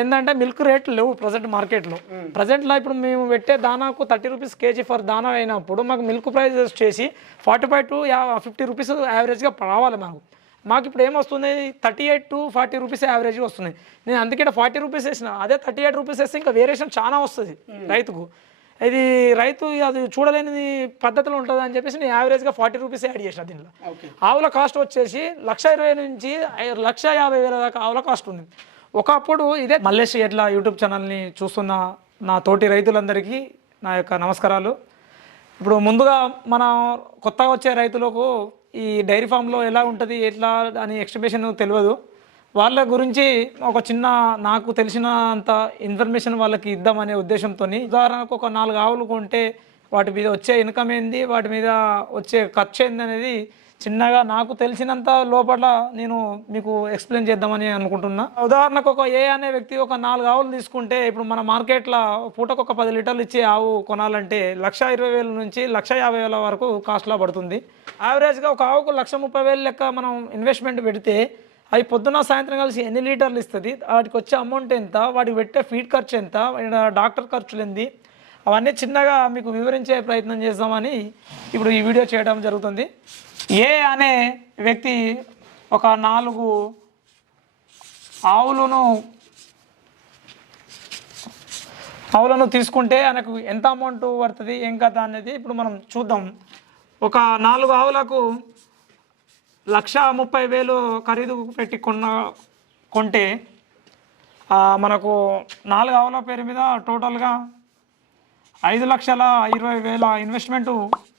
ఏంటంటే మిల్క్ రేట్లు లేవు ప్రజెంట్ మార్కెట్లో ప్రజెంట్లో ఇప్పుడు మేము పెట్టే దానాకు థర్టీ రూపీస్ కేజీ ఫర్ దానా అయినప్పుడు మాకు మిల్క్ ప్రైస్ వచ్చేసి forty five to fifty rupees యావరేజ్గా రావాలి మాకు. మాకు ఇప్పుడు ఏమొస్తుంది? Thirty eight to forty rupees యావరేజ్గా వస్తుంది. నేను అందుకే ఫార్టీ రూపీస్ వేసిన. అదే థర్టీ ఎయిట్ రూపీస్ వేస్తే ఇంకా వేరియేషన్ చాలా వస్తుంది రైతుకు. ఇది రైతు అది చూడలేనిది పద్ధతిలో ఉంటుంది అని చెప్పేసి నేను యావరేజ్గా ఫార్టీ రూపీస్ యాడ్ చేసిన దీనిలో. ఆవుల కాస్ట్ వచ్చేసి లక్ష ఇరవై నుంచి లక్ష యాభై వేల దాకా ఆవుల కాస్ట్ ఉంది. ఒకప్పుడు ఇదే మల్లేష్ ఎట్లా యూట్యూబ్ ఛానల్ని చూస్తున్న నా తోటి రైతులందరికీ నా యొక్క నమస్కారాలు. ఇప్పుడు ముందుగా మనం కొత్తగా వచ్చే రైతులకు ఈ డైరీ ఫామ్లో ఎలా ఉంటుంది ఎట్లా అని ఎక్స్ప్లెనేషన్ తెలియదు. వాళ్ళ గురించి ఒక చిన్న నాకు తెలిసినంత ఇన్ఫర్మేషన్ వాళ్ళకి ఇద్దామనే ఉద్దేశంతో ఉదాహరణకు ఒక నాలుగు ఆవులు కొంటే వాటి మీద వచ్చే ఇన్కమ్ ఏంది వాటి మీద వచ్చే ఖర్చు ఏంది అనేది చిన్నగా నాకు తెలిసినంత లోపల నేను మీకు ఎక్స్ప్లెయిన్ చేద్దామని అనుకుంటున్నా. ఉదాహరణకు ఒక ఏ అనే వ్యక్తి ఒక నాలుగు ఆవులు తీసుకుంటే ఇప్పుడు మన మార్కెట్లో పూటకు ఒక పది లీటర్లు ఇచ్చే ఆవు కొనాలంటే లక్ష ఇరవై వేల నుంచి లక్ష యాభై వేల వరకు కాస్ట్లో పడుతుంది. యావరేజ్గా ఒక ఆవుకు లక్ష ముప్పై వేలు లెక్క మనం ఇన్వెస్ట్మెంట్ పెడితే అవి పొద్దున సాయంత్రం కలిసి ఎన్ని లీటర్లు ఇస్తుంది? వాటికి వచ్చే అమౌంట్ ఎంత? వాటికి పెట్టే ఫీడ్ ఖర్చు ఎంత? డాక్టర్ ఖర్చులు ఏంది అవన్నీ చిన్నగా మీకు వివరించే ప్రయత్నం చేద్దామని ఇప్పుడు ఈ వీడియో చేయడం జరుగుతుంది. ఏ అనే వ్యక్తి ఒక నాలుగు ఆవులను ఆవులను తీసుకుంటే ఆయనకు ఎంత అమౌంట్ పడుతుంది ఏం కదా అనేది ఇప్పుడు మనం చూద్దాం. ఒక నాలుగు ఆవులకు లక్ష ముప్పై వేలు ఖరీదు పెట్టి కొన్న కొంటే మనకు నాలుగు ఆవుల పేరు మీద టోటల్గా ఐదు లక్షల ఇరవై వేల ఇన్వెస్ట్మెంట్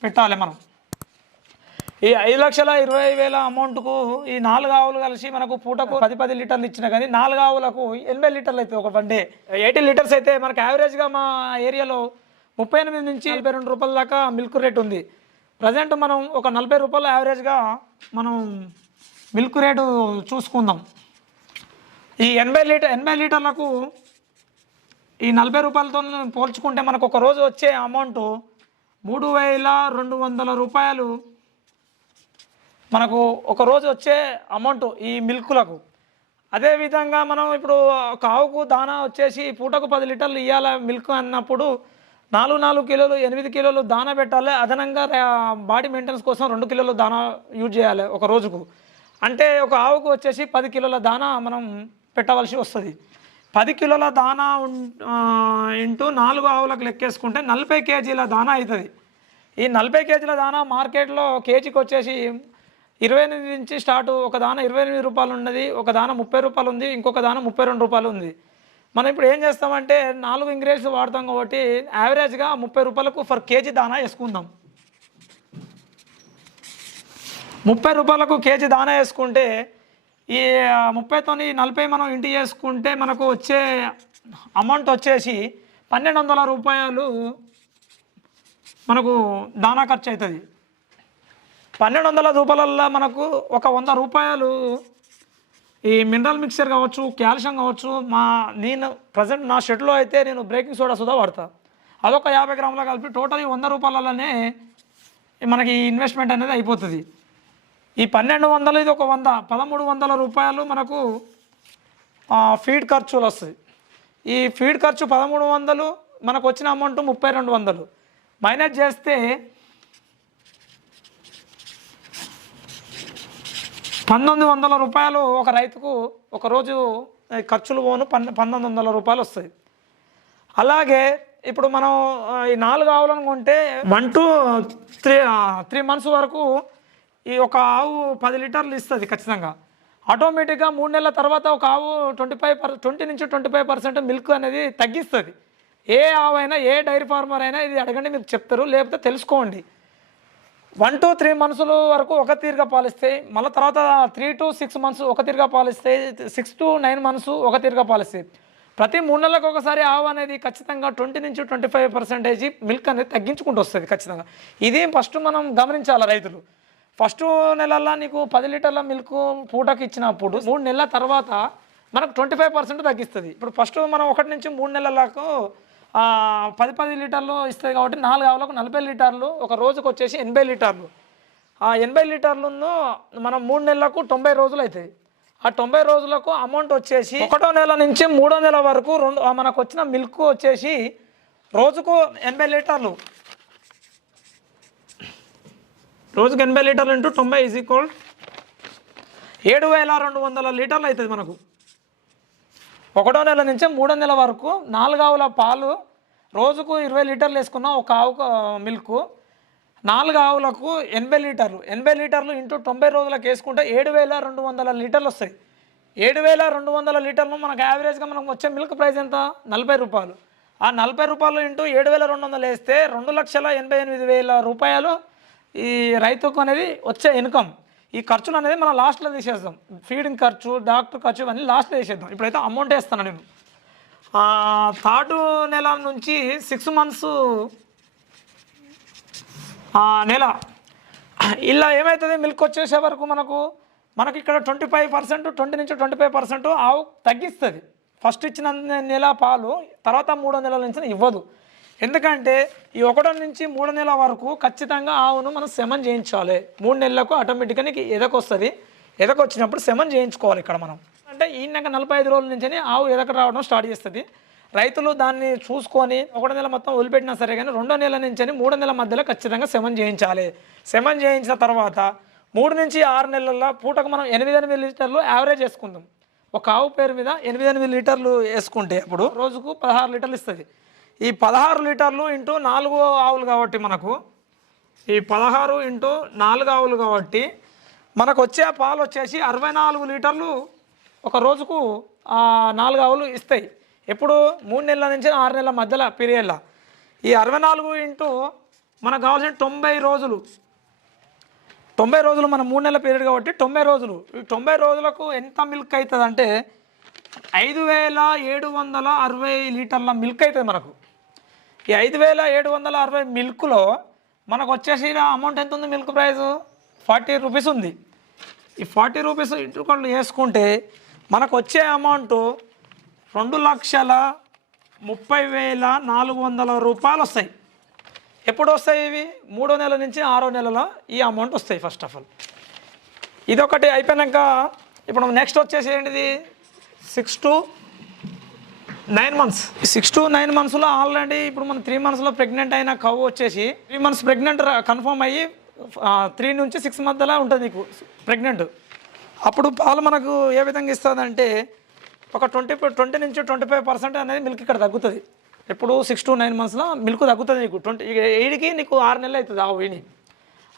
పెట్టాలి మనం. ఈ ఐదు లక్షల ఇరవై వేల అమౌంట్కు ఈ నాలుగు ఆవులు కలిసి మనకు పూటకు పది పది లీటర్లు ఇచ్చిన కానీ నాలుగు ఆవులకు ఎనభై లీటర్లు అయితే ఒక వన్ డే. ఎయిటీ లీటర్స్ అయితే మనకు యావరేజ్గా మా ఏరియాలో ముప్పై ఎనిమిది నుంచి నలభై రెండు రూపాయల దాకా మిల్క్ రేట్ ఉంది. ప్రజెంట్ మనం ఒక నలభై రూపాయలు యావరేజ్గా మనం మిల్క్ రేటు చూసుకుందాం. ఈ ఎనభై లీటర్ ఎనభై లీటర్లకు ఈ నలభై రూపాయలతో పోల్చుకుంటే మనకు ఒక రోజు వచ్చే అమౌంట్ మూడు వేల రెండు వందల రూపాయలు మనకు ఒక రోజు వచ్చే అమౌంట్ ఈ మిల్కులకు. అదేవిధంగా మనం ఇప్పుడు ఒక ఆవుకు దానా వచ్చేసి పూటకు పది లీటర్లు ఇవ్వాలి మిల్క్ అన్నప్పుడు నాలుగు నాలుగు కిలోలు ఎనిమిది కిలోలు దానా పెట్టాలి. అదనంగా బాడీ మెయింటెనెన్స్ కోసం రెండు కిలోలు దానా యూజ్ చేయాలి ఒక రోజుకు. అంటే ఒక ఆవుకు వచ్చేసి పది కిలోల దానా మనం పెట్టవలసి వస్తుంది. పది కిలోల దానా ఇంటూ నాలుగు ఆవులకు లెక్కేసుకుంటే నలభై కేజీల దానా అవుతుంది ఈ నలభై కేజీల దానా మార్కెట్లో కేజీకి వచ్చేసి ఇరవై ఎనిమిది నుంచి స్టార్ట్ ఒక దాన ఇరవై ఎనిమిది రూపాయలు ఉన్నది ఒక దాన ముప్పై రూపాయలు ఉంది ఇంకొక దాన ముప్పై రెండు రూపాయలు ఉంది. మనం ఇప్పుడు ఏం చేస్తామంటే నాలుగు ఇంగ్రీడియంట్స్ వాడతాం కాబట్టి యావరేజ్గా ముప్పై రూపాయలకు ఫర్ కేజీ దానా వేసుకుందాం. ముప్పై రూపాయలకు కేజీ దానా వేసుకుంటే ఈ ముప్పైతోని నలభై మనం ఇంటి చేసుకుంటే మనకు వచ్చే అమౌంట్ వచ్చేసి పన్నెండు వందల రూపాయలు మనకు దానా ఖర్చు అవుతుంది. పన్నెండు వందల రూపాయలల్లో మనకు ఒక వంద రూపాయలు ఈ మినరల్ మిక్చర్ కావచ్చు కాల్షియం కావచ్చు మా నేను ప్రజెంట్ నా షెడ్లో అయితే నేను బ్రేకింగ్ సోడా సుధా వాడతా. అదొక యాభై గ్రాములు కలిపి టోటల్ ఈ వంద రూపాయలలోనే మనకి ఇన్వెస్ట్మెంట్ అనేది అయిపోతుంది. ఈ పన్నెండు వందలు ఇది ఒక వంద పదమూడు వందల రూపాయలు మనకు ఫీడ్ ఖర్చులు వస్తాయి. ఈ ఫీడ్ ఖర్చు పదమూడు వందలు మనకు వచ్చిన అమౌంట్ ముప్పై రెండు వందలు. మైనస్ చేస్తే పంతొమ్మిది వందల రూపాయలు ఒక రైతుకు ఒకరోజు ఖర్చులు పోను పన్ పంతొమ్మిది వందల రూపాయలు వస్తాయి. అలాగే ఇప్పుడు మనం ఈ నాలుగు ఆవులు అనుకుంటే one two three three months వరకు ఈ ఒక ఆవు పది లీటర్లు ఇస్తుంది ఖచ్చితంగా. ఆటోమేటిక్గా మూడు నెలల తర్వాత ఒక ఆవు ట్వంటీ ఫైవ్ పర్ ట్వంటీ నుంచి ట్వంటీ ఫైవ్ పర్సెంట్ మిల్క్ అనేది తగ్గిస్తుంది. ఏ ఆవు అయినా ఏ డైరీ ఫార్మర్ అయినా ఇది అడగండి మీకు చెప్తారు లేకపోతే తెలుసుకోండి. వన్ టు త్రీ మంత్స్ వరకు ఒక తీరుగా పాలిస్తే మళ్ళీ తర్వాత త్రీ టు సిక్స్ మంత్స్ ఒక తీరుగా పాలిస్తే సిక్స్ టు నైన్ మంత్స్ ఒక తీరుగా పాలిస్తాయి ప్రతి మూడు నెలలకు ఒకసారి ఆవు అనేది ఖచ్చితంగా ట్వంటీ నుంచి ట్వంటీ ఫైవ్ పర్సెంటేజ్ మిల్క్ అనేది తగ్గించుకుంటూ వస్తుంది ఖచ్చితంగా. ఇది ఫస్ట్ మనం గమనించాలి రైతులు. ఫస్ట్ నెలల్లో నీకు పది లీటర్ల మిల్క్ పూటకి ఇచ్చినప్పుడు మూడు నెలల తర్వాత మనకు ట్వంటీ ఫైవ్ పర్సెంట్ తగ్గిస్తుంది. ఇప్పుడు ఫస్ట్ మనం ఒకటి నుంచి మూడు నెలలకు పది పది లీటర్లు ఇస్తుంది కాబట్టి నాలుగు ఆవులకు నలభై లీటర్లు ఒక రోజుకు వచ్చేసి ఎనభై లీటర్లు. ఆ ఎనభై లీటర్లను మనం మూడు నెలలకు తొంభై రోజులు అవుతాయి ఆ తొంభై రోజులకు అమౌంట్ వచ్చేసి ఒకటో నెల నుంచి మూడో నెల వరకు రెండు మనకు వచ్చిన మిల్క్ వచ్చేసి రోజుకు ఎనభై లీటర్లు. రోజుకు ఎనభై లీటర్లు ఇంటూ తొంభై ఈజ్ ఈక్వల్ ఏడు వేల రెండు వందల లీటర్లు అవుతుంది మనకు. ఒకటో నెల నుంచి మూడో నెల వరకు నాలుగు ఆవుల పాలు రోజుకు ఇరవై లీటర్లు వేసుకున్న ఒక ఆవుకు మిల్క్. నాలుగు ఆవులకు ఎనభై లీటర్లు. ఎనభై లీటర్లు ఇంటూ తొంభై రోజులకు వేసుకుంటే ఏడు వేల రెండు వందల లీటర్లు వస్తాయి. ఏడు వేల రెండు వందల లీటర్లు మనకు యావరేజ్గా మనకు వచ్చే మిల్క్ ప్రైస్ ఎంత? నలభై రూపాయలు. ఆ నలభై రూపాయలు ఇంటూ ఏడు వేల రెండు వందలు వేస్తే రెండు లక్షల ఎనభై ఎనిమిది వేల రూపాయలు ఈ రైతుకు అనేది వచ్చే ఇన్కమ్. ఈ ఖర్చులు అనేది మనం లాస్ట్లో తీసేద్దాం. ఫీడింగ్ ఖర్చు డాక్టర్ ఖర్చు ఇవన్నీ లాస్ట్లో తీసేద్దాం. ఇప్పుడైతే అమౌంట్ వేస్తాను నేను. థర్డ్ నెల నుంచి సిక్స్ మంత్స్ నెల. ఇలా ఏమవుతుంది మిల్క్ వచ్చేసే వరకు మనకు మనకి ఇక్కడ ట్వంటీ ఫైవ్ పర్సెంట్ ట్వంటీ నుంచి ట్వంటీ ఫైవ్ పర్సెంట్ ఆవు తగ్గిస్తుంది. ఫస్ట్ ఇచ్చిన నెల పాలు తర్వాత మూడో నెలల నుంచి ఇవ్వదు. ఎందుకంటే ఈ ఒకటో నుంచి మూడు నెలల వరకు ఖచ్చితంగా ఆవును మనం శమన్ చేయించాలి. మూడు నెలలకు ఆటోమేటిక్గా నీకు ఎదకొస్తుంది ఎదకొచ్చినప్పుడు శమన్ చేయించుకోవాలి ఇక్కడ మనం. అంటే ఈయనక నలభై ఐదు రోజుల నుంచి ఆవు ఎదక రావడం స్టార్ట్ చేస్తుంది. రైతులు దాన్ని చూసుకొని ఒకటో నెల మొత్తం వదిలిపెట్టినా సరే కానీ రెండో నెల నుంచి మూడో నెల మధ్యలో ఖచ్చితంగా శమన్ చేయించాలి. శమన్ చేయించిన తర్వాత మూడు నుంచి ఆరు నెలల్లో పూటకు మనం ఎనిమిది ఎనిమిది లీటర్లు యావరేజ్ వేసుకుందాం. ఒక ఆవు పేరు మీద ఎనిమిది ఎనిమిది లీటర్లు వేసుకుంటే అప్పుడు రోజుకు పదహారు లీటర్లు ఇస్తుంది. ఈ పదహారు లీటర్లు ఇంటూ నాలుగు ఆవులు కాబట్టి మనకు ఈ పదహారు ఇంటూ నాలుగు ఆవులు కాబట్టి మనకు వచ్చే పాలు వచ్చేసి అరవై నాలుగు లీటర్లు ఒక రోజుకు నాలుగు ఆవులు ఇస్తాయి. ఎప్పుడు? మూడు నెలల నుంచి ఆరు నెలల మధ్యలో పీరియడ్లో ఈ అరవై నాలుగు ఇంటూ మనకు కావాల్సిన తొంభై రోజులు తొంభై రోజులు మన మూడు నెలల పీరియడ్ కాబట్టి తొంభై రోజులు. ఈ తొంభై రోజులకు ఎంత మిల్క్ అవుతుంది అంటే ఐదు వేల ఏడు వందల అరవై లీటర్ల మిల్క్ అవుతుంది మనకు. ఈ ఐదు వేల ఏడు వందల అరవై మిల్క్లో మనకు వచ్చేసి అమౌంట్ ఎంత ఉంది మిల్క్ ప్రైస్ ఫార్టీ రూపీస్ ఉంది. ఈ ఫార్టీ రూపీస్ ఇంటికొండలు వేసుకుంటే మనకు వచ్చే అమౌంట్ రెండు లక్షల ముప్పై వేల నాలుగు వందల రూపాయలు వస్తాయి ఎప్పుడు వస్తాయి ఇవి? మూడో నెల నుంచి ఆరో నెలలో ఈ అమౌంట్ వస్తాయి ఫస్ట్ ఆఫ్ ఆల్ ఇదొకటి అయిపోయాక ఇప్పుడు నెక్స్ట్ వచ్చేసి ఏంటిది? Six to nine months six to nine మంత్స్లో ఆల్రెడీ ఇప్పుడు మన త్రీ మంత్స్లో ప్రెగ్నెంట్ అయిన కవ్ వచ్చేసి త్రీ మంత్స్ ప్రెగ్నెంట్ కన్ఫర్మ్ అయ్యి త్రీ నుంచి సిక్స్ మధ్యలో ఉంటుంది నీకు ప్రెగ్నెంట్ అప్పుడు పాలు మనకు ఏ విధంగా ఇస్తుందంటే ఒక ట్వంటీ ట్వంటీ నుంచి ట్వంటీ ఫైవ్ పర్సెంట్ అనేది మిల్క్ ఇక్కడ తగ్గుతుంది. ఎప్పుడు సిక్స్ టు నైన్ మంత్స్లో మిల్క్ తగ్గుతుంది నీకు. ట్వంటీ ఎయిడ్కి నీకు ఆరు నెలలు అవుతుంది ఆవు విని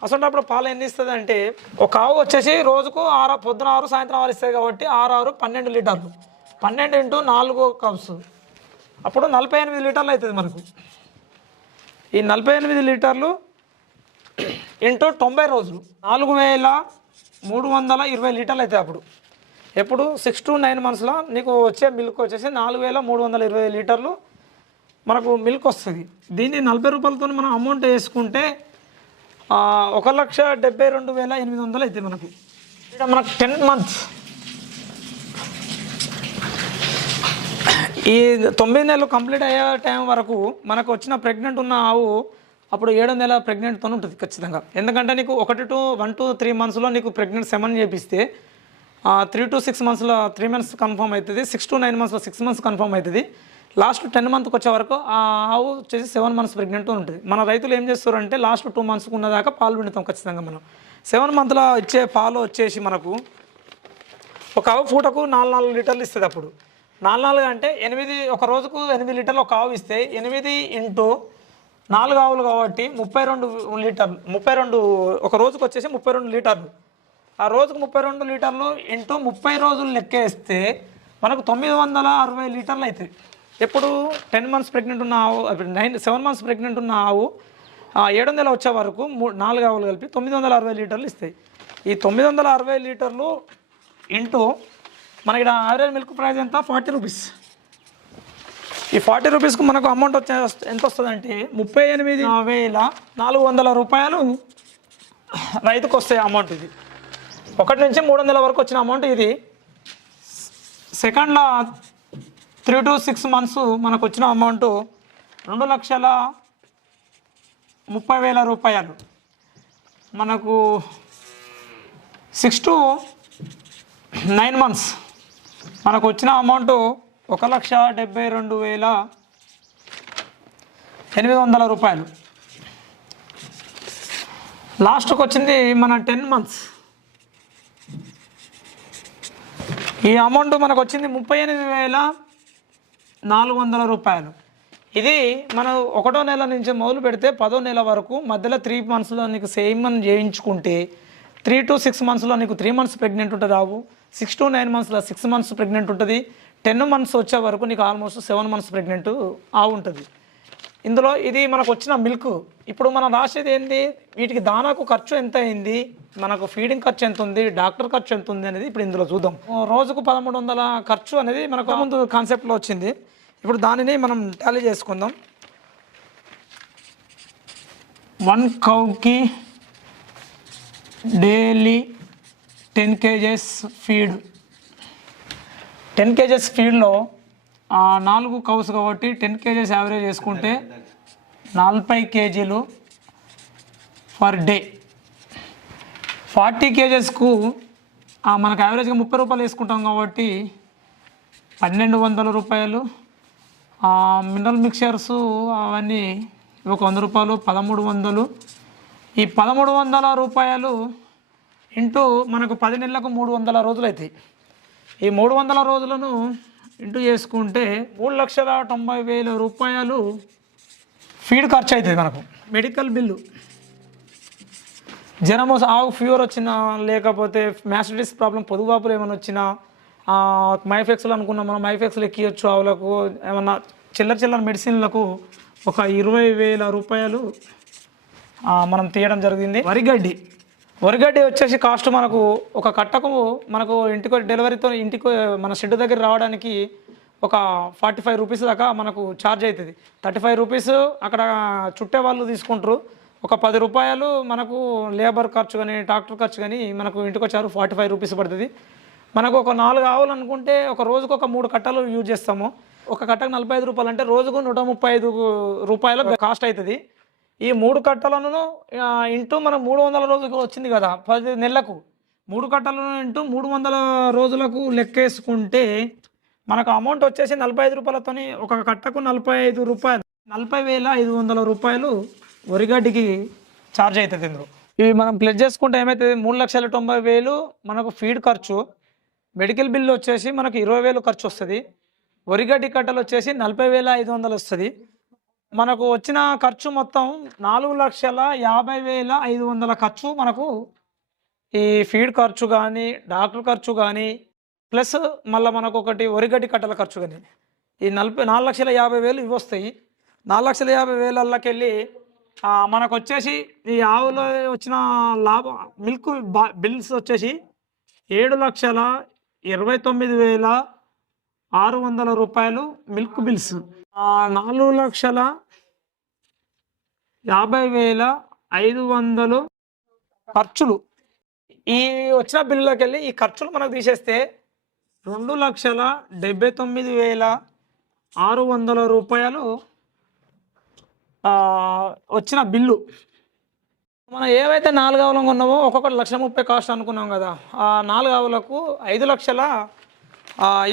అసలు అప్పుడు పాలు ఎన్ని ఇస్తుంది అంటే ఒక ఆవు వచ్చేసి రోజుకు ఆరు పొద్దున ఆరు సాయంత్రం ఆరు ఇస్తుంది కాబట్టి ఆరు ఆరు పన్నెండు లీటర్లు. పన్నెండు ఇంటూ నాలుగు కప్స్. అప్పుడు నలభై ఎనిమిది లీటర్లు అవుతుంది మనకు. ఈ నలభై ఎనిమిది లీటర్లు ఇంటూ తొంభై రోజులు. నాలుగు వేల మూడు వందల ఇరవై లీటర్లు అవుతాయి అప్పుడు. ఎప్పుడు? సిక్స్ టు నైన్ మంత్స్లో నీకు వచ్చే మిల్క్ వచ్చేసి నాలుగు వేల మూడు వందల ఇరవై లీటర్లు మనకు మిల్క్ వస్తుంది. దీన్ని నలభై రూపాయలతో మనం అమౌంట్ వేసుకుంటే ఒక లక్ష డెబ్బై రెండు వేల ఎనిమిది వందలు అవుతాయి మనకు. ఇక్కడ మనకు టెన్ మంత్స్. ఈ తొమ్మిది నెలలు కంప్లీట్ అయ్యే టైం వరకు మనకు వచ్చిన ప్రెగ్నెంట్ ఉన్న ఆవు అప్పుడు ఏడో నెల ప్రెగ్నెంట్తో ఉంటుంది ఖచ్చితంగా. ఎందుకంటే నీకు ఒకటి టు వన్ టు త్రీ మంత్స్లో నీకు ప్రెగ్నెంట్ సెవెన్ చేపిస్తే త్రీ టు సిక్స్ మంత్స్లో త్రీ మంత్స్ కన్ఫర్మ్ అవుతుంది సిక్స్ టు నైన్ మంత్స్లో సిక్స్ మంత్స్ కన్ఫర్మ్ అవుతుంది. లాస్ట్ టెన్ మంత్కి వచ్చే వరకు ఆ ఆవు వచ్చేసి సెవెన్ మంత్స్ ప్రెగ్నెంట్ ఉంటుంది. మన రైతులు ఏం చేస్తారంటే లాస్ట్ టూ మంత్స్కి ఉన్నదాకా పాలు పిండుతాం ఖచ్చితంగా మనం. సెవెన్ మంత్లో ఇచ్చే పాలు వచ్చేసి మనకు ఒక ఆవు పూటకు నాలుగు నాలుగు లీటర్లు ఇస్తుంది అప్పుడు. నాలుగు నాలుగు అంటే ఎనిమిది ఒక రోజుకు ఎనిమిది లీటర్లు ఒక ఆవు ఇస్తే ఎనిమిది ఇంటూ నాలుగు ఆవులు కాబట్టి ముప్పై రెండు లీటర్లు ముప్పై రెండు ఒక రోజుకు వచ్చేసి ముప్పై రెండు లీటర్లు. ఆ రోజుకు ముప్పై రెండు లీటర్లు ఇంటూ ముప్పై రోజులు లెక్కేస్తే మనకు తొమ్మిది వందల అరవై లీటర్లు అవుతాయి. ఎప్పుడు? టెన్ మంత్స్ ప్రెగ్నెంట్ ఉన్న ఆవు నైన్ సెవెన్ మంత్స్ ప్రెగ్నెంట్ ఉన్న ఆవు ఏడు వందల వచ్చే వరకు మూ నాలుగు ఆవులు కలిపి తొమ్మిది వందల అరవై లీటర్లు ఇస్తాయి. ఈ తొమ్మిది వందల అరవై లీటర్లు ఇంటూ మనకి ఇక్కడ యావరేజ్ మిల్క్ ప్రైస్ ఎంత? Forty rupees. ఈ ఫార్టీ రూపీస్కి మనకు అమౌంట్ వచ్చే ఎంత వస్తుందంటే ముప్పై ఎనిమిది వేల నాలుగు వందల రూపాయలు రైతుకు వస్తాయి అమౌంట్ ఇది. ఒకటి నుంచి మూడు వందల వరకు వచ్చిన అమౌంట్ ఇది. సెకండ్లో త్రీ టు సిక్స్ మంత్స్ మనకు వచ్చిన అమౌంట్ రెండు లక్షల ముప్పై వేల రూపాయలు. మనకు సిక్స్ టు నైన్ మంత్స్ మనకు వచ్చిన అమౌంట్ ఒక లక్ష డెబ్బై రెండు వేల ఎనిమిది వందల రూపాయలు. లాస్ట్కి వచ్చింది మన టెన్ మంత్స్. ఈ అమౌంట్ మనకు వచ్చింది ముప్పై ఎనిమిది వేల నాలుగు వందల రూపాయలు. ఇది మనం ఒకటో నెల నుంచి మొదలు పెడితే పదో నెల వరకు మధ్యలో త్రీ మంత్స్లో నీకు సేమ్ అని చేయించుకుంటే త్రీ టు సిక్స్ మంత్స్లో నీకు త్రీ మంత్స్ ప్రెగ్నెంట్ ఉంటుంది ఆవు. సిక్స్ టు నైన్ మంత్స్లో సిక్స్ మంత్స్ ప్రెగ్నెంట్ ఉంటుంది. టెన్ మంత్స్ వచ్చే వరకు నీకు ఆల్మోస్ట్ సెవెన్ మంత్స్ ప్రెగ్నెంట్ ఆవు ఉంటుంది. ఇందులో ఇది మనకు వచ్చిన మిల్క్. ఇప్పుడు మనం రాసేది ఏంది? వీటికి దానాకు ఖర్చు ఎంత అయింది? మనకు ఫీడింగ్ ఖర్చు ఎంత ఉంది? డాక్టర్ ఖర్చు ఎంత ఉంది అనేది ఇప్పుడు ఇందులో చూద్దాం. రోజుకు పదమూడు వందల ఖర్చు అనేది మనకు ముందు కాన్సెప్ట్లో వచ్చింది. ఇప్పుడు దానిని మనం టాలీ చేసుకుందాం. One కౌకి daily ten kgs feed. Ten kgs ఫీడ్లో నాలుగు కౌస్ కాబట్టి టెన్ కేజెస్ యావరేజ్ చేసుకుంటే నలభై కేజీలు పర్ డే. ఫార్టీ కేజెస్కు మనకు యావరేజ్గా ముప్పై రూపాయలు వేసుకుంటాం కాబట్టి పన్నెండు వందల రూపాయలు. మినరల్ మిక్చర్స్ అవన్నీ ఒక వంద రూపాయలు పదమూడు వందలు. ఈ పదమూడు వందల రూపాయలు ఇంటూ మనకు పది నెలలకు మూడు వందల రోజులు అవుతాయి ఈ మూడు వందల రోజులను ఇంటూ చేసుకుంటే మూడు లక్షల తొంభై వేల రూపాయలు ఫీడ్ ఖర్చు అవుతుంది మనకు. Medical bill. జ్వరము ఆవు ఫీవర్ వచ్చినా లేకపోతే మ్యాసిడిస్ ప్రాబ్లం పొదుగుబాపులు ఏమైనా వచ్చినా మైఫెక్స్లు అనుకున్నాం మనం మైఫెక్స్లు ఎక్కియొచ్చు ఆవులకు ఏమన్నా చిల్లర చిల్లర మెడిసిన్లకు ఒక ఇరవై వేల రూపాయలు మనం తీయడం జరిగింది. వరిగడ్డి. వరిగడ్డి వచ్చేసి కాస్ట్ మనకు ఒక కట్టకు మనకు ఇంటికి డెలివరీతో ఇంటికి మన షెడ్ దగ్గర రావడానికి ఒక ఫార్టీ ఫైవ్ రూపీస్ దాకా మనకు ఛార్జ్ అవుతుంది థర్టీ ఫైవ్ రూపీస్ అక్కడ చుట్టే వాళ్ళు తీసుకుంటారు. ఒక పది రూపాయలు మనకు లేబర్ ఖర్చు కానీ ట్రాక్టర్ ఖర్చు కానీ మనకు ఇంటికి వచ్చారు ఫార్టీ ఫైవ్ రూపీస్ పడుతుంది. మనకు ఒక నాలుగు ఆవులు అనుకుంటే ఒక రోజుకు ఒక మూడు కట్టలు యూజ్ చేస్తాము. ఒక కట్టకు నలభై ఐదు రూపాయలు అంటే రోజుకు నూట ముప్పై ఐదు రూపాయల కాస్ట్ అవుతుంది ఈ మూడు కట్టలను ఇంటూ మనం మూడు వందల రోజులకు వచ్చింది కదా పది నెలలకు మూడు కట్టలను ఇంటూ మూడు వందల రోజులకు లెక్కేసుకుంటే మనకు అమౌంట్ వచ్చేసి నలభై ఐదు రూపాయలతోని ఒక కట్టకు నలభై ఐదు రూపాయలు నలభై వేల ఐదు వందల రూపాయలు వరిగడ్డికి ఛార్జ్ అవుతుంది ఇందులో. ఇవి మనం ప్లెజ్ చేసుకుంటే ఏమవుతుంది మూడు లక్షల తొంభై వేలు మనకు ఫీడ్ ఖర్చు. మెడికల్ బిల్లు వచ్చేసి మనకు ఇరవై వేలు ఖర్చు వస్తుంది. వరిగడ్డి కట్టలు వచ్చేసి నలభై వేల ఐదు వందలు వస్తుంది. మనకు వచ్చిన ఖర్చు మొత్తం నాలుగు లక్షల యాభై వేల ఐదు వందల ఖర్చు మనకు ఈ ఫీడ్ ఖర్చు కానీ డాక్టర్ ఖర్చు కానీ ప్లస్ మళ్ళీ మనకు ఒకటి ఒరిగడ్డి కట్టల ఖర్చు కానీ ఈ నలభై నాలుగు లక్షల యాభై వేలు ఇవి వస్తాయి. నాలుగు లక్షల యాభై వేలకి వెళ్ళి మనకు వచ్చేసి ఈ ఆవులో వచ్చిన లాభం మిల్క్ బా బిల్స్ వచ్చేసి ఏడు లక్షల ఇరవై తొమ్మిది వేల ఆరు వందల రూపాయలు మిల్క్ బిల్స్. నాలుగు లక్షల యాభై వేల ఐదు వందలు ఖర్చులు. ఈ వచ్చిన బిల్లులోకి వెళ్ళి ఈ ఖర్చులు మనకు తీసేస్తే రెండు లక్షల డెబ్బై తొమ్మిది వేల ఆరు వందల రూపాయలు వచ్చిన బిల్లు. మనం ఏవైతే నాలుగు ఆవులు ఉన్నామో ఒక్కొక్కటి లక్ష ముప్పై కాస్ట్ అనుకున్నాం కదా ఆ నాలుగు ఆవులకు ఐదు లక్షల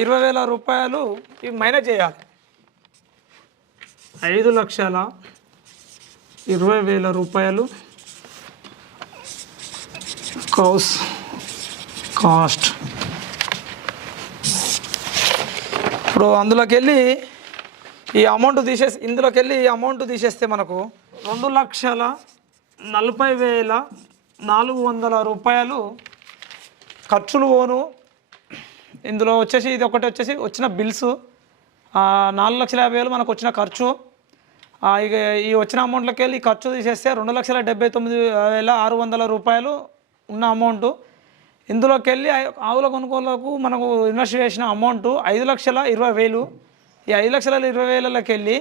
ఇరవై వేల రూపాయలు ఇవి మైనస్ చేయాలి. ఐదు లక్షల ఇరవై వేల రూపాయలు. Cows cost. ఇప్పుడు అందులోకి వెళ్ళి ఈ అమౌంట్ తీసేసి ఇందులోకి వెళ్ళి ఈ అమౌంట్ తీసేస్తే మనకు రెండు లక్షల నలభై వేల నాలుగు వందల రూపాయలు ఖర్చులు పోను. ఇందులో వచ్చేసి ఇది ఒకటి వచ్చేసి వచ్చిన బిల్స్ నాలుగు లక్షల యాభై వేలు మనకు వచ్చిన ఖర్చు. ఇక ఈ వచ్చిన అమౌంట్లోకి వెళ్ళి ఖర్చు తీసేస్తే రెండు లక్షల డెబ్బై తొమ్మిది వేల ఆరు వందల రూపాయలు ఉన్న అమౌంట్. ఇందులోకి వెళ్ళి ఆవుల కొనుగోలుకు మనకు ఇన్వెస్ట్ చేసిన అమౌంట్ ఐదు లక్షల ఇరవై వేలు. ఈ ఐదు లక్షల ఇరవై వేలకి వెళ్ళి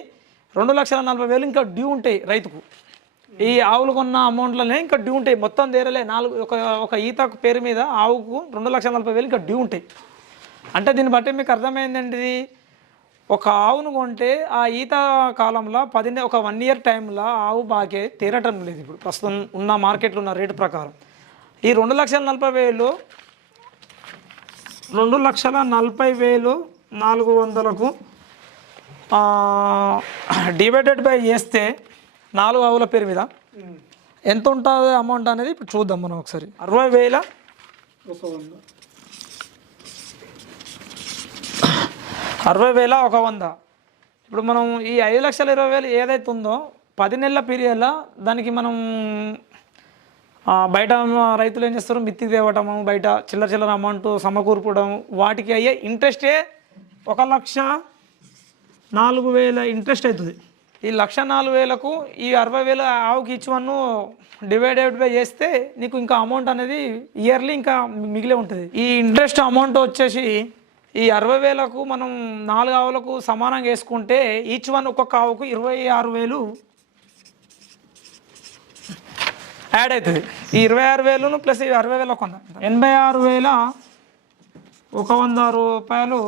రెండు లక్షల నలభై వేలు ఇంకా డ్యూ ఉంటాయి రైతుకు. ఈ ఆవులు కొన్న అమౌంట్లోనే ఇంకా డ్యూ ఉంటాయి. మొత్తం తీరలే నాలుగు ఒక ఒక ఈత పేరు మీద ఆవుకు రెండు లక్షల నలభై వేలు ఇంకా డ్యూ ఉంటాయి. అంటే దీన్ని బట్టి మీకు అర్థమైందండి ఇది ఒక ఆవును కొంటే ఆ ఈత కాలంలో పది ఒక వన్ ఇయర్ టైంలో ఆవు బాకే తీరటం లేదు ఇప్పుడు. ప్రస్తుతం ఉన్న మార్కెట్లో ఉన్న రేటు ప్రకారం. ఈ రెండు లక్షల నలభై వేలు రెండు లక్షల నలభై వేలు నాలుగు వందలకు డివైడెడ్ బై చేస్తే నాలుగు ఆవుల పేరు మీద. ఎంత ఉంటుంది అమౌంట్ అనేది ఇప్పుడు చూద్దాం మనం ఒకసారి. అరవై వేల ఒక వంద. అరవై వేల ఒక వంద. ఇప్పుడు మనం ఈ ఐదు లక్షల ఇరవై వేలు ఏదైతే ఉందో పది నెలల పీరియడ్లో దానికి మనం బయట రైతులు ఏం చేస్తారు? మిత్తి తేవటము బయట చిల్లర చిల్లర అమౌంట్ సమకూర్పడం వాటికి అయ్యే ఇంట్రెస్టే ఒక లక్ష నాలుగు వేల ఇంట్రెస్ట్ అవుతుంది ఈ లక్ష నాలుగు వేలకు ఈ అరవై వేల ఆవుకి ఇచ్చి వన్ను డివైడెడ్ బై చేస్తే నీకు ఇంకా అమౌంట్ అనేది ఇయర్లీ ఇంకా మిగిలే ఉంటుంది. ఈ ఇంట్రెస్ట్ అమౌంట్ వచ్చేసి ఈ అరవై వేలకు మనం నాలుగు ఆవులకు సమానంగా వేసుకుంటే ఈచ్ వన్ ఒక్కొక్క ఆవుకు ఇరవై ఆరు వేలు యాడ్ అవుతుంది. ఈ ఇరవై ఆరు వేలును ప్లస్ ఈ అరవై వేల ఒక వంద ఎనభై ఆరు వేల ఒక వంద రూపాయలు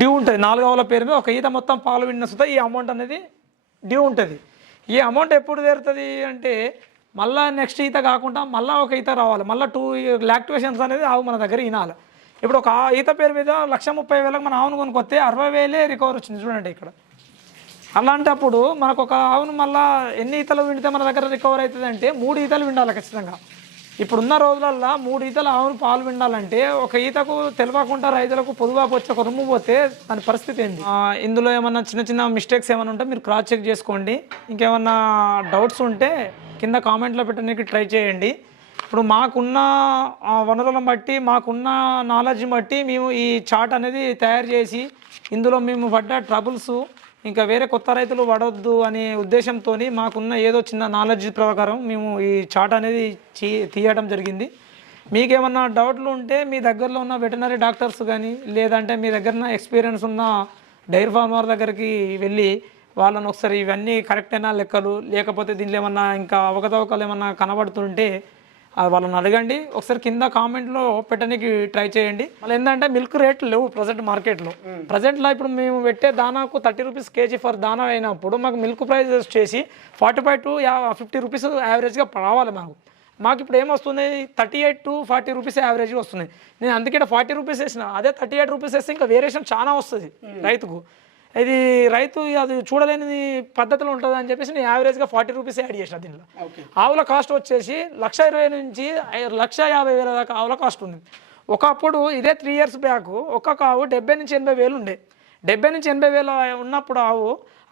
డ్యూ ఉంటుంది. నాలుగు ఆవుల పేరు మీద ఒక ఈత మొత్తం పాలు విన్న ఈ అమౌంట్ అనేది డ్యూ ఉంటుంది. ఈ అమౌంట్ ఎప్పుడు తీరుతుంది అంటే మళ్ళీ నెక్స్ట్ ఈత కాకుండా మళ్ళీ ఒక ఈత రావాలి. మళ్ళీ టూ లాక్టివేషన్స్ అనేది ఆవు మన దగ్గర వినాలి. ఇప్పుడు ఒక ఈత పేరు మీద లక్ష ముప్పై వేలకు మన ఆవును కొనుక్కొస్తే అరవై వేలే రికవర్ వచ్చింది. చూడండి ఇక్కడ. అలాంటప్పుడు మనకు ఒక ఆవును మళ్ళీ ఎన్ని ఈతలు వింటే మన దగ్గర రికవర్ అవుతుంది అంటే మూడు ఈతలు విండాలి ఖచ్చితంగా. ఇప్పుడున్న రోజులల్లో మూడు ఈతలు ఆవును పాలు విండాలంటే ఒక ఈతకు తెలియకుండా రైతులకు పొదువాపు వచ్చి ఒక రుమ్ము పోతే దాని పరిస్థితి ఏంటి? ఇందులో ఏమన్నా చిన్న చిన్న మిస్టేక్స్ ఏమైనా ఉంటే మీరు క్రాస్ చెక్ చేసుకోండి. ఇంకేమన్నా డౌట్స్ ఉంటే కింద కామెంట్లో పెట్టడానికి ట్రై చేయండి. ఇప్పుడు మాకున్న వనరులను బట్టి మాకున్న నాలెడ్జ్ బట్టి మేము ఈ చాట్ అనేది తయారు చేసి ఇందులో మేము పడ్డ ట్రబుల్స్ ఇంకా వేరే కొత్త రైతులు పడవద్దు అనే ఉద్దేశంతో మాకున్న ఏదో చిన్న నాలెడ్జ్ ప్రకారం మేము ఈ చాట్ అనేది తీయడం జరిగింది. మీకేమన్నా డౌట్లు ఉంటే మీ దగ్గరలో ఉన్న వెటనరీ డాక్టర్స్ కానీ లేదంటే మీ దగ్గర ఎక్స్పీరియన్స్ ఉన్న డైరీ ఫార్మర్ దగ్గరికి వెళ్ళి వాళ్ళని ఒకసారి ఇవన్నీ కరెక్టేనా లెక్కలు లేకపోతే దీనిలో ఏమన్నా ఇంకా అవకతవకలు ఏమన్నా కనబడుతుంటే వాళ్ళని అడగండి. ఒకసారి కింద కామెంట్లో పెట్టడానికి ట్రై చేయండి. మళ్ళీ ఏంటంటే మిల్క్ రేట్లు లేవు ప్రజెంట్ మార్కెట్లో. ప్రజెంట్లో ఇప్పుడు మేము పెట్టే దానాకు థర్టీ రూపీస్ కేజీ ఫర్ దానా అయినప్పుడు మాకు మిల్క్ ప్రైస్ వచ్చేసి forty five to fifty rupees యావరేజ్గా రావాలి మాకు. మాకు ఇప్పుడు ఏమొస్తుంది? Thirty eight to forty rupees average వస్తుంది నేను అందుకే ఫార్టీ రూపీస్ వేసిన. అదే థర్టీ ఎయిట్ రూపీస్ వేస్తే ఇంకా వేరియేషన్ చాలా వస్తుంది రైతుకు. ఇది రైతు అది చూడలేని పద్ధతిలో ఉంటుంది అని చెప్పేసి నేను యావరేజ్గా ఫార్టీ రూపీస్ యాడ్ చేసిన దీనిలో. ఆవుల కాస్ట్ వచ్చేసి లక్ష ఇరవై నుంచి లక్ష యాభై వేల దాకా ఆవుల కాస్ట్ ఉంది. ఒకప్పుడు ఇదే త్రీ ఇయర్స్ బ్యాక్ ఒక్కొక్క ఆవు డెబ్బై నుంచి ఎనభై వేలు ఉండే. డెబ్బై నుంచి ఎనభై వేలు ఉన్నప్పుడు ఆవు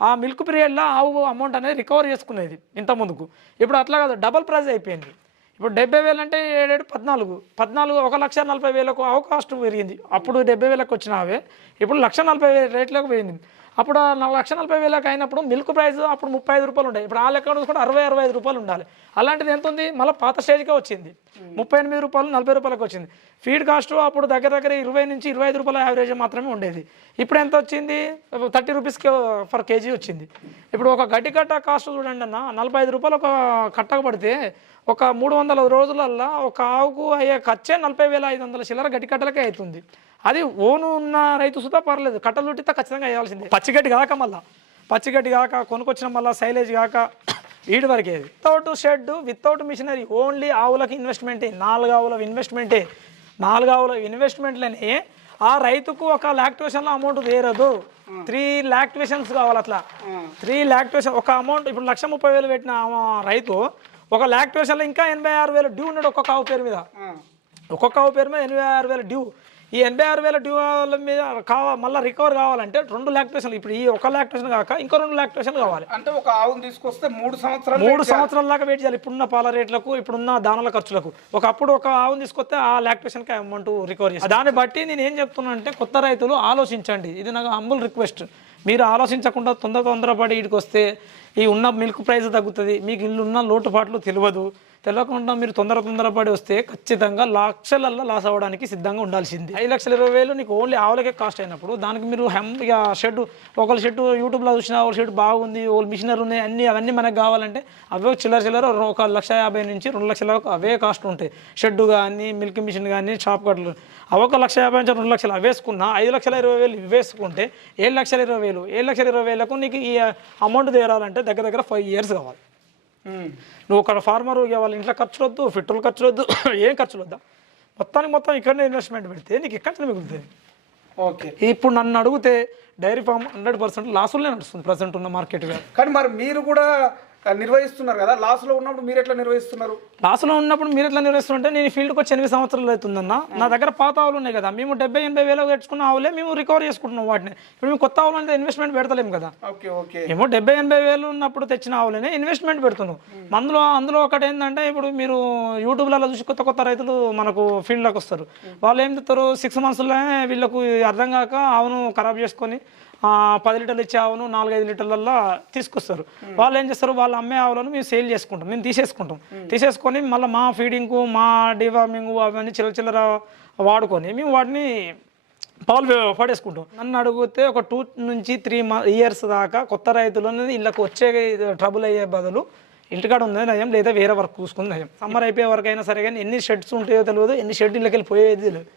ఆ మిల్క్ పీరియడ్లో ఆవు అమౌంట్ అనేది రికవర్ చేసుకునేది ఇంత ముందుకు. ఇప్పుడు అట్లా కాదు డబల్ ప్రైస్ అయిపోయింది. ఇప్పుడు డెబ్బై వేలు అంటే ఏడేడు పద్నాలుగు. పద్నాలుగు ఒక లక్ష నలభై వేలకు ఆవు కాస్ట్ పెరిగింది. అప్పుడు డెబ్బై వేలకు వచ్చిన ఆవే. ఇప్పుడు లక్ష నలభై వేల రేట్లకు పోయింది అప్పుడు నాలుగు లక్ష నలభై వేలకు అయినప్పుడు మిల్క్ ప్రైస్ అప్పుడు ముప్పై ఐదు రూపాయలు ఉంటాయి ఇప్పుడు ఆ లెక్క చూసుకుంటే అరవై అరవై ఐదు రూపాయలు ఉండాలి. అలాంటిది ఎంత ఉంది? మళ్ళీ పాత స్టేజ్కే వచ్చింది. ముప్పై ఎనిమిది రూపాయలు నలభై రూపాయలకు వచ్చింది. ఫీడ్ కాస్ట్ అప్పుడు దగ్గర దగ్గర ఇరవై నుంచి ఇరవై ఐదు రూపాయల యావరేజ్ మాత్రమే ఉండేది. ఇప్పుడు ఎంత వచ్చింది? థర్టీ రూపీస్కి ఫర్ కేజీ వచ్చింది. ఇప్పుడు ఒక గడ్డి కట్ట కాస్ట్ చూడండి అన్న నలభై ఐదు రూపాయలు ఒక కట్టకు పడితే ఒక మూడు వందల రోజులల్లో ఒక ఆవుకు అయ్యే ఖర్చే నలభై వేల ఐదు వందల చిల్లర గడ్డి కట్టలకే అవుతుంది. అది ఓను ఉన్న రైతు సుతా పర్లేదు కట్టలు చుట్టితే ఖచ్చితంగా వేయాల్సిందే. పచ్చిగడ్డి కాక మళ్ళా. పచ్చిగడ్డి కాక కొనుకొచ్చిన మళ్ళా సైలేజ్ కాక వీడి వరకే without shed without machinery only ఆవులకి ఇన్వెస్ట్మెంటే నాలుగు ఆవుల ఇన్వెస్ట్మెంటే. నాలుగు ఆవుల ఇన్వెస్ట్మెంట్లని ఆ రైతుకు ఒక లాక్టివేషన్లో అమౌంట్ వేరదు. త్రీ లాక్టివేషన్స్ కావాలి అట్లా త్రీ లాక్టివేషన్ ఒక అమౌంట్ ఇప్పుడు లక్ష ముప్పై వేలు పెట్టిన రైతు ఒక లాక్టివేషన్లో ఇంకా ఎనభై ఆరు వేలు డ్యూ ఉన్నాడు ఒక్కొక్క ఆవు పేరు మీద. ఒక్కొక్క ఆవు పేరు మీద ఎనభై ఆరు వేల డ్యూ. ఈ ఎనభై ఆరు వేల డ్యూ మీద కావా మళ్ళీ రికవర్ కావాలంటే రెండు లాక్టివేషన్లు ఇప్పుడు ఈ ఒక లాక్టివేషన్ కాక ఇంకో రెండు లాక్టివేషన్లు కావాలి. అంటే ఒక ఆవును తీసుకొస్తే మూడు సంవత్సరాలు మూడు సంవత్సరాల దాకా వెయిట్ చేయాలి. ఇప్పుడున్న పాల రేట్లకు ఇప్పుడున్న దానాల ఖర్చులకు. ఒకప్పుడు ఒక ఆవును తీసుకొస్తే ఆ లాక్టేషన్కి అమౌంట్ రికవర్ చేసి దాన్ని బట్టి నేను ఏం చెప్తున్నా అంటే కొత్త రైతులు ఆలోచించండి. ఇది నాకు హంబుల్ రిక్వెస్ట్ మీరు ఆలోచించకుండా తొందర తొందరపడి వీడికి వస్తే ఈ ఉన్న మిల్క్ ప్రైస్ తగ్గుతుంది మీకు ఇల్లు ఉన్న లోటుపాట్లు తెలియదు. తెలియకుండా మీరు తొందర తొందరపడి వస్తే ఖచ్చితంగా లక్షలల్లో లాస్ అవ్వడానికి సిద్ధంగా ఉండాల్సింది. ఐదు లక్షల ఇరవై వేలు నీకు ఓన్లీ ఆవులకే కాస్ట్ అయినప్పుడు దానికి మీరు హెమ్ ఇక షెడ్ ఒకళ్ళ షెడ్ యూట్యూబ్లో చూసిన ఒక షెడ్ బాగుంది ఒకళ్ళు మిషనరీ ఉన్నాయి అన్ని అవన్నీ మనకు కావాలంటే అవే చిల్లర చిల్లర ఒక లక్ష యాభై నుంచి రెండు లక్షల వరకు అవే కాస్ట్ ఉంటాయి. షెడ్ కానీ మిల్క్ మిషన్ కానీ షాప్ కట్లు అవి ఒక లక్ష యాభై నుంచి రెండు లక్షలు అవేసుకున్నా ఐదు లక్షల ఇరవై వేలు వేసుకుంటే ఏడు లక్షల ఇరవై వేలు ఏడు లక్షల ఇరవై వేలకు నీకు ఈ అమౌంట్ తీరాలంటే దగ్గర దగ్గర ఫైవ్ ఇయర్స్ కావాలి. నువ్వు ఒక ఫార్మర్ వాళ్ళ ఇంట్లో ఖర్చులు వద్దు పెట్రోల్ ఖర్చులు వద్దు ఏం ఖర్చులు వద్దా? మొత్తానికి మొత్తం ఇక్కడనే ఇన్వెస్ట్మెంట్ పెడితే నీకు ఎక్కడ నుంచి మిగులుతుంది ఓకే. ఇప్పుడు నన్ను అడిగితే డైరీ ఫామ్ హండ్రెడ్ పర్సెంట్ లాసులనే నడుస్తుంది ప్రజెంట్ ఉన్న మార్కెట్ కానీ మరి మీరు కూడా నిర్వహిస్తున్నారు కదా? లాస్లో ఉన్నప్పుడు మీరు ఎట్లా నిర్వహిస్తున్నారు? లాస్లో ఉన్నప్పుడు మీరు ఎట్లా నిర్వహిస్తుంటే నేను ఫీల్డ్కి వచ్చి ఎనిమిది సంవత్సరాలు అవుతుందన్న. నా దగ్గర పాత ఆవులు ఉన్నాయి కదా. మేము డెబ్బై ఎనభై వేలు తెచ్చుకున్న ఆవులే మేము రికవర్ చేసుకుంటున్నాం వాటిని. ఇప్పుడు మేము కొత్త ఆవులు అంటే ఇన్వెస్ట్మెంట్ పెడతలేము కదా. Okay okay. ఏమో డెబ్బై ఎనభై వేలు ఉన్నప్పుడు తెచ్చిన ఆవులనే ఇన్వెస్ట్మెంట్ పెడుతున్నాం. అందులో అందులో ఒకటి ఏంటంటే ఇప్పుడు మీరు యూట్యూబ్లలో చూసి కొత్త కొత్త రైతులు మనకు ఫీల్డ్లోకి వస్తారు. వాళ్ళు ఏం చెప్తారు సిక్స్ మంత్స్లోనే వీళ్ళకు అర్థం కాక ఆవును ఖరాబ్ చేసుకొని పది లీటర్లు ఇచ్చే ఆవును నాలుగైదు లీటర్లల్లో తీసుకొస్తారు. వాళ్ళు ఏం చేస్తారు? వాళ్ళు అమ్మే ఆవులను మేము సేల్ చేసుకుంటాం. మేము తీసేసుకుంటాం. తీసేసుకొని మళ్ళీ మా ఫీడింగ్ మా డివార్మింగ్ అవన్నీ చిల్లర చిల్లర వాడుకొని మేము వాటిని పాలు పడేసుకుంటాం. నన్ను అడిగితే ఒక టూ నుంచి త్రీ ఇయర్స్ దాకా కొత్త రైతులు అనేది ఇళ్ళకి వచ్చే ట్రబుల్ అయ్యే బదులు ఇంటికాడ ఉంది నయం లేదా వేరే వర్క్ చూసుకుంది నయం. సమ్మర్ అయిపోయే వరకు అయినా సరే కానీ ఎన్ని షెడ్స్ ఉంటాయో తెలియదు. ఎన్ని షెడ్ ఇళ్ళకి వెళ్ళి పోయేది తెలియదు.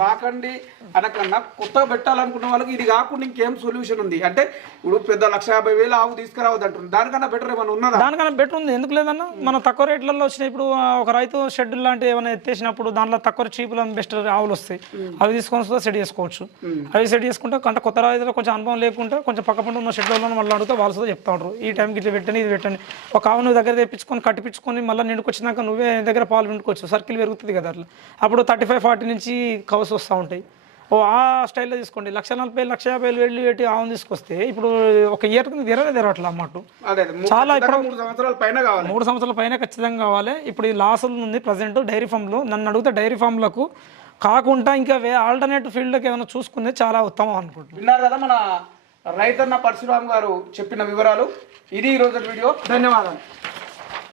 రాకండి అనకన్నా కొత్తగా పెట్టాలనుకున్న వాళ్ళకి ఇది కాకుండా ఇంకేం సొల్యూషన్ ఉంది. అంటే ఇప్పుడు పెద్ద లక్ష యాభై వేలు ఆవు తీసుకురావద్దు అంటుంది దానికన్నా బెటర్ ఏమైనా ఉన్నదా? దానికన్నా బెటర్ ఉంది. ఎందుకు లేదన్నా? మన తక్కువ రేట్లలో వచ్చిన ఇప్పుడు ఒక రైతు షెడ్ లాంటి ఏమైనా ఎత్తేసినప్పుడు దాంట్లో తక్కువ చీపులు బెస్ట్ ఆవులు వస్తాయి. అవి తీసుకొని వస్తే సెట్ చేసుకోవచ్చు. అవి సెట్ చేసుకుంటే కంటే కొత్త రైతులు కొంచెం అనుభవం లేకుంటే కొంచెం పక్క పంట ఉన్న షెడ్లలో వాళ్ళు అడిగితే వాళ్ళు చెప్తా ఉంటారు. ఈ టైంకి ఇట్లా పెట్టండి ఇది పెట్టండి. ఒక ఆవు నువ్వు దగ్గర తెప్పించుకొని కట్టిపించుకొని మళ్ళీ నిండుకొచ్చినాక నువ్వే దగ్గర పాలు విండుకోవచ్చు సర్కిల్ పెరుగుతుంది కదా అట్లా. అప్పుడు థర్టీ ఫైవ్ ఫార్టీ నుంచి కవర్స్ వస్తూ ఉంటాయి. ఓ ఆ స్టైల్లో తీసుకోండి. లక్ష నలభై లక్ష యాభై వేలు వెళ్ళి పెట్టి ఆవును తీసుకొస్తే ఇప్పుడు ఒక ఇయర్ కింద తెరవే తెరవట్లే మూడు- చాలా ఖచ్చితంగా మూడు సంవత్సరాల పైన కావాలి. మూడు సంవత్సరాల పైన ఖచ్చితంగా కావాలి. ఇప్పుడు ఈ లాసులు ఉంది ప్రజెంట్ డైరీ ఫామ్లో. నన్ను అడిగితే డైరీ ఫామ్లకు కాకుండా ఇంకా వే ఆల్టర్నేటివ్ ఫీల్డ్కి ఏమైనా చూసుకుంటే చాలా ఉత్తమం అనుకుంటున్నాను విన్నారు కదా మన రైతన్న పరశురామ్ గారు చెప్పిన వివరాలు. ఇది ఈ రోజు వీడియో. ధన్యవాదాలు.